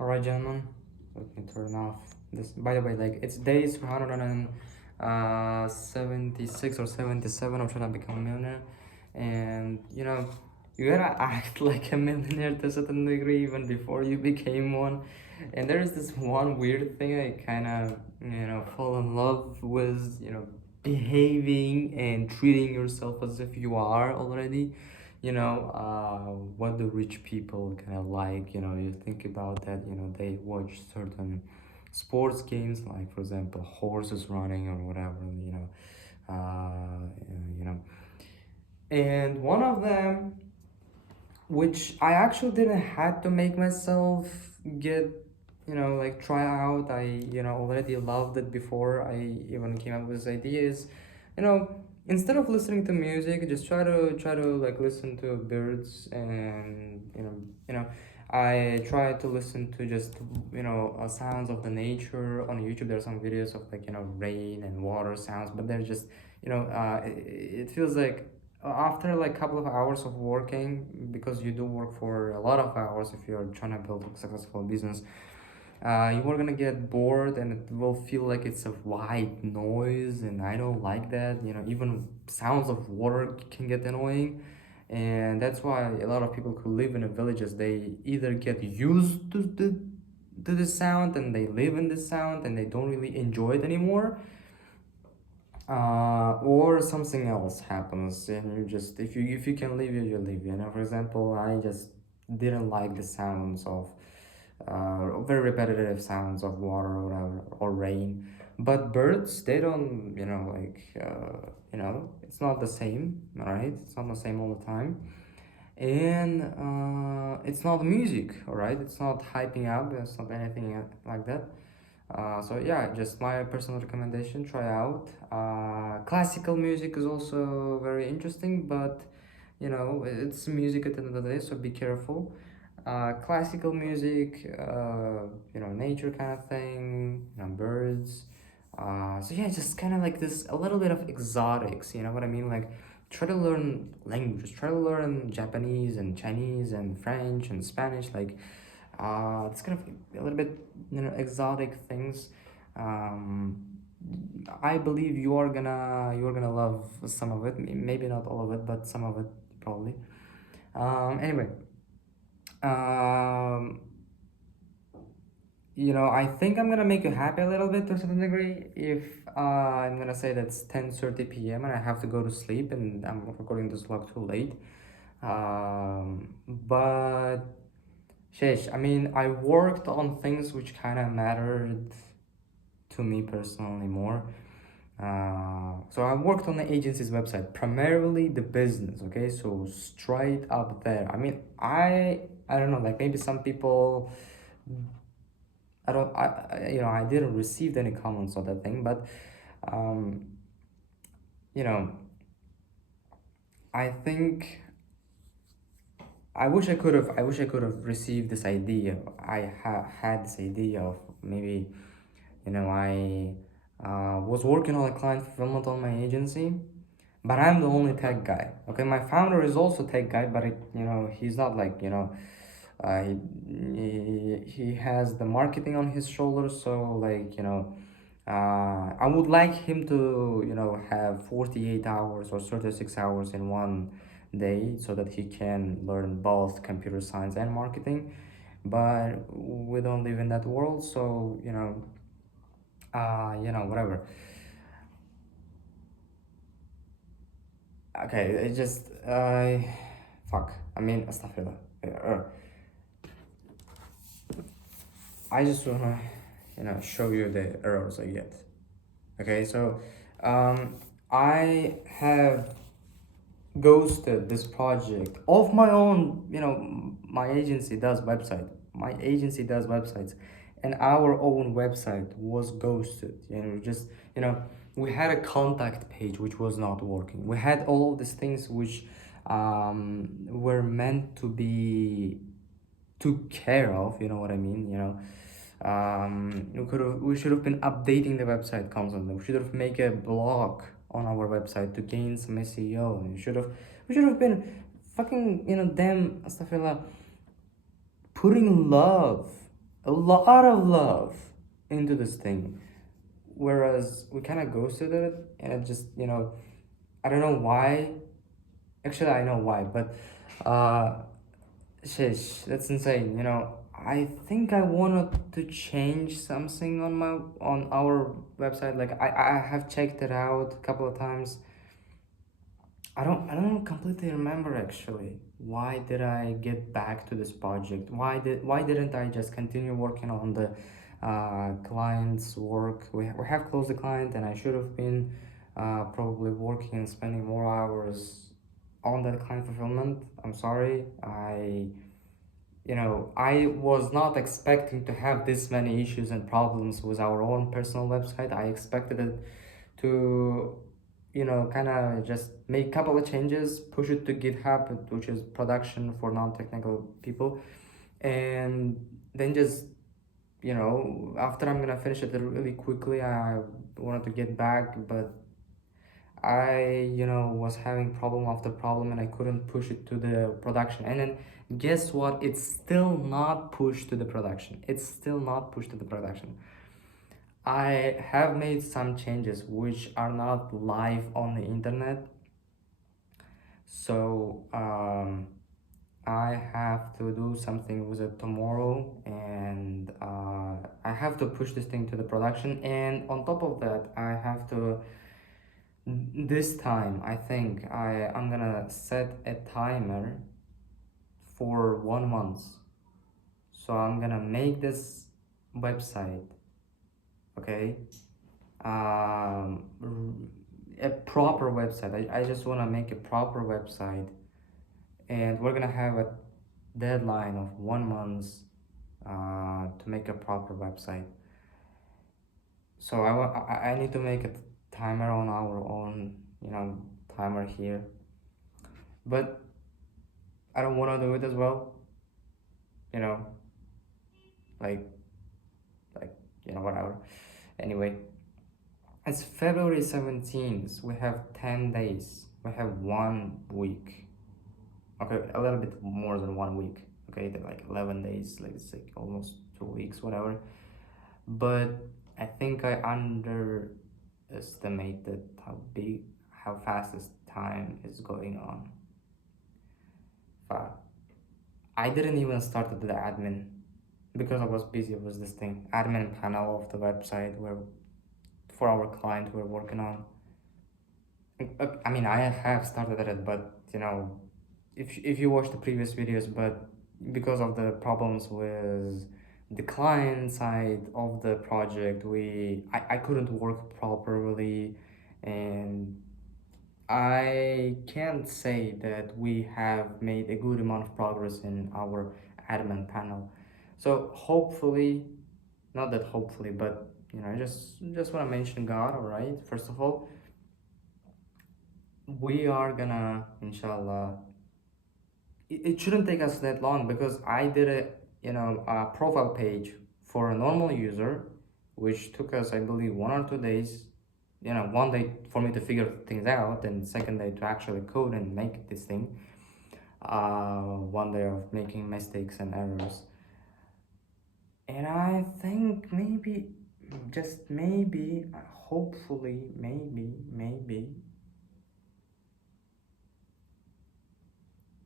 All right, gentlemen, let me turn off this. By the way, like it's day 376 or 77. I'm trying to become a millionaire, and you gotta act like a millionaire to a certain degree even before you became one. And there's this one weird thing I kind of fall in love with. Behaving and treating yourself as if you are already what the rich people kind of like. You think about that. They watch certain sports games, like for example horses running or whatever. You know and one of them, which I actually didn't had to make myself get, like try out. I already loved it before I even came up with this idea. Is instead of listening to music, just try to like listen to birds. And I try to listen to just sounds of the nature. On YouTube there's some videos of like rain and water sounds, but they're just it feels like after like couple of hours of working, because you do work for a lot of hours if you're trying to build a successful business. You are gonna get bored and it will feel like it's a white noise, and I don't like that. Even sounds of water can get annoying. And that's why a lot of people who live in the villages, they either get used to the sound and they live in the sound and they don't really enjoy it anymore, or something else happens. And you just, if you can leave it, you leave. For example, I just didn't like the sounds of very repetitive sounds of water or whatever, or rain. But birds, they don't, it's not the same, right? It's not the same all the time. And it's not music, all right? It's not hyping up, it's not anything like that. So yeah, just my personal recommendation, try out. Classical music is also very interesting, but it's music at the end of the day, so be careful. Classical music, nature kind of thing, birds. So yeah, just kind of like this, a little bit of exotics, you know what I mean? Like, try to learn languages, try to learn Japanese and Chinese and French and Spanish. Like, it's kind of a little bit, exotic things. um I believe you are gonna love some of it. Maybe not all of it, but some of it probably. Anyway, um I think I'm gonna make you happy a little bit to a certain degree if I'm gonna say that's 10:30 p.m. and I have to go to sleep and I'm recording this vlog too late. But sheesh, I mean, I worked on things which kind of mattered to me personally more. So I worked on the agency's website, primarily the business. Okay, so straight up there. I mean, I don't know, like maybe some people, I don't, I didn't receive any comments on that thing, but um, you know, I think I wish I could have received this idea. I had this idea of maybe, I was working on a client fulfillment on my agency, but I'm the only tech guy. Okay, my founder is also tech guy, but he's not like, he has the marketing on his shoulders. So like, I would like him to, have 48 hours or 36 hours in one day so that he can learn both computer science and marketing. But we don't live in that world, so whatever. Okay, it just fuck. I mean, astaghfirullah. I just wanna, show you the errors I get. Okay, so um, I have ghosted this project of my own. My agency does website. My agency does websites, and our own website was ghosted. Just we had a contact page which was not working. We had all of these things which were meant to be took care of. You know what I mean? We should have been updating the website constantly. We should have make a blog on our website to gain some SEO. We should have been fucking damn astaghfirullah, putting love a lot of love into this thing, whereas we kind of ghosted it, and it just, I don't know why. Actually, I know why, but uh, shish, that's insane. I think I wanted to change something on our website. Like I have checked it out a couple of times. I don't completely remember actually. Why did I get back to this project? Why didn't I just continue working on the client's work? We have closed the client, and I should have been probably working and spending more hours on that client fulfillment. I'm sorry. I was not expecting to have this many issues and problems with our own personal website. I expected it to, kind of just make a couple of changes, push it to GitHub, which is production for non-technical people, and then just, after I'm gonna finish it really quickly, I wanted to get back, but I was having problem after problem, and I couldn't push it to the production. And then guess what? It's still not pushed to the production. It's still not pushed to the production. I have made some changes which are not live on the internet. So I have to do something with it tomorrow, and I have to push this thing to the production. And on top of that, I have to, this time, I think I'm gonna set a timer for 1 month. So I'm gonna make this website, okay, um, a proper website. I just wanna make a proper website, and we're gonna have a deadline of 1 month to make a proper website. So I need to make a timer on our own, timer here. But I don't want to do it as well, you know, like like whatever. Anyway, it's February 17th. We have 10 days. We have 1 week. Okay, a little bit more than 1 week. Okay, they're like 11 days, like it's like almost 2 weeks, whatever. But I think I underestimated how fast this time is going on. I didn't even start at the admin because I was busy with this thing. Admin panel of the website where for our client we're working on. I mean, I have started at it, but if you watch the previous videos, but because of the problems with the client side of the project, I couldn't work properly, and I can't say that we have made a good amount of progress in our admin panel. So hopefully, not that hopefully, but I just want to mention God. All right, first of all, we are gonna, inshallah. It shouldn't take us that long because I did a profile page for a normal user, which took us, I believe, 1 or 2 days. 1 day for me to figure things out, and second day to actually code and make this thing. 1 day of making mistakes and errors. And I think maybe, just maybe, hopefully, maybe.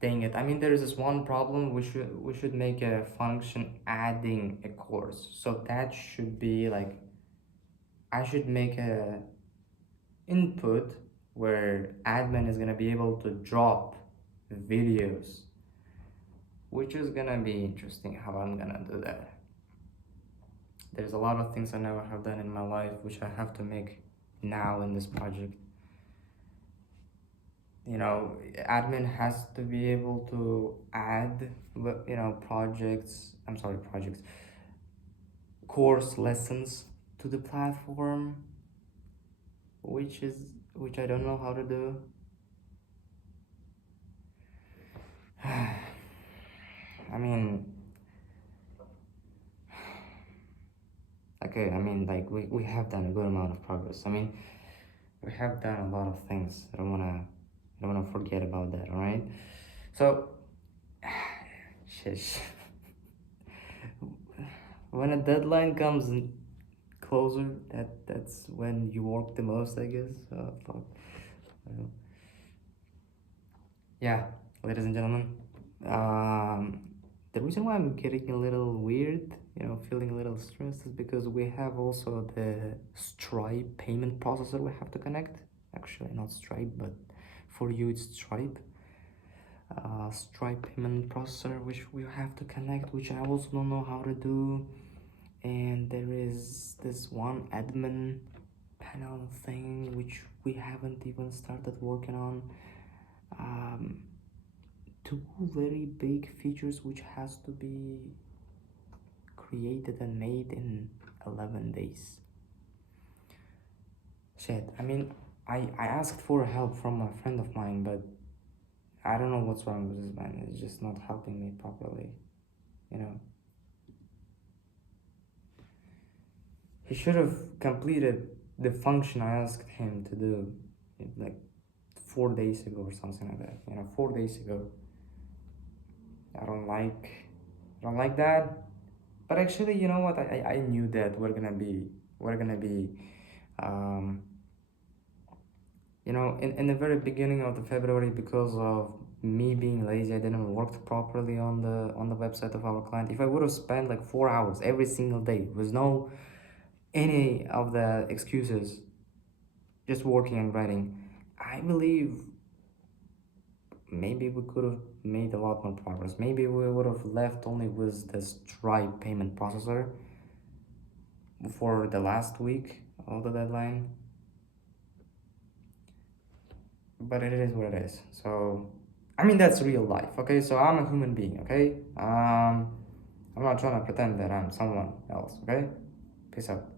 Dang it! I mean, there is this one problem. We should make a function adding a course. So that should be like, I should make a input where admin is gonna be able to drop videos, which is gonna be interesting how I'm gonna do that. There's a lot of things I never have done in my life which I have to make now in this project. Admin has to be able to add projects, course lessons to the platform, which I don't know how to do. I mean, okay, I mean, like, we have done a good amount of progress. I mean, we have done a lot of things. I don't wanna forget about that, alright? So, shish. when a deadline comes closer, that's when you work the most, I guess. Fuck. Uh, yeah, ladies and gentlemen. Um, the reason why I'm getting a little weird, feeling a little stressed, is because we have also the Stripe payment processor we have to connect. Actually, not Stripe, but for you it's Stripe. Stripe payment processor, which we have to connect, which I also don't know how to do. And there is this one admin panel thing which we haven't even started working on. Um, Two very big features which has to be created and made in 11 days. Shit, I mean, I asked for help from a friend of mine, but I don't know what's wrong with this man. It's just not helping me properly, you know. He should have completed the function I asked him to do like 4 days ago or something like that. 4 days ago. I don't like that. But actually, you know what? I knew that we're gonna be um, in the very beginning of the February, because of me being lazy, I didn't work properly on the website of our client. If I would have spent like 4 hours every single day with no any of the excuses, just working and writing, I believe maybe we could have made a lot more progress. Maybe we would have left only with the Stripe payment processor for the last week of the deadline. But it is what it is. So, I mean, that's real life, okay? So I'm a human being, okay? I'm not trying to pretend that I'm someone else, okay? Peace out.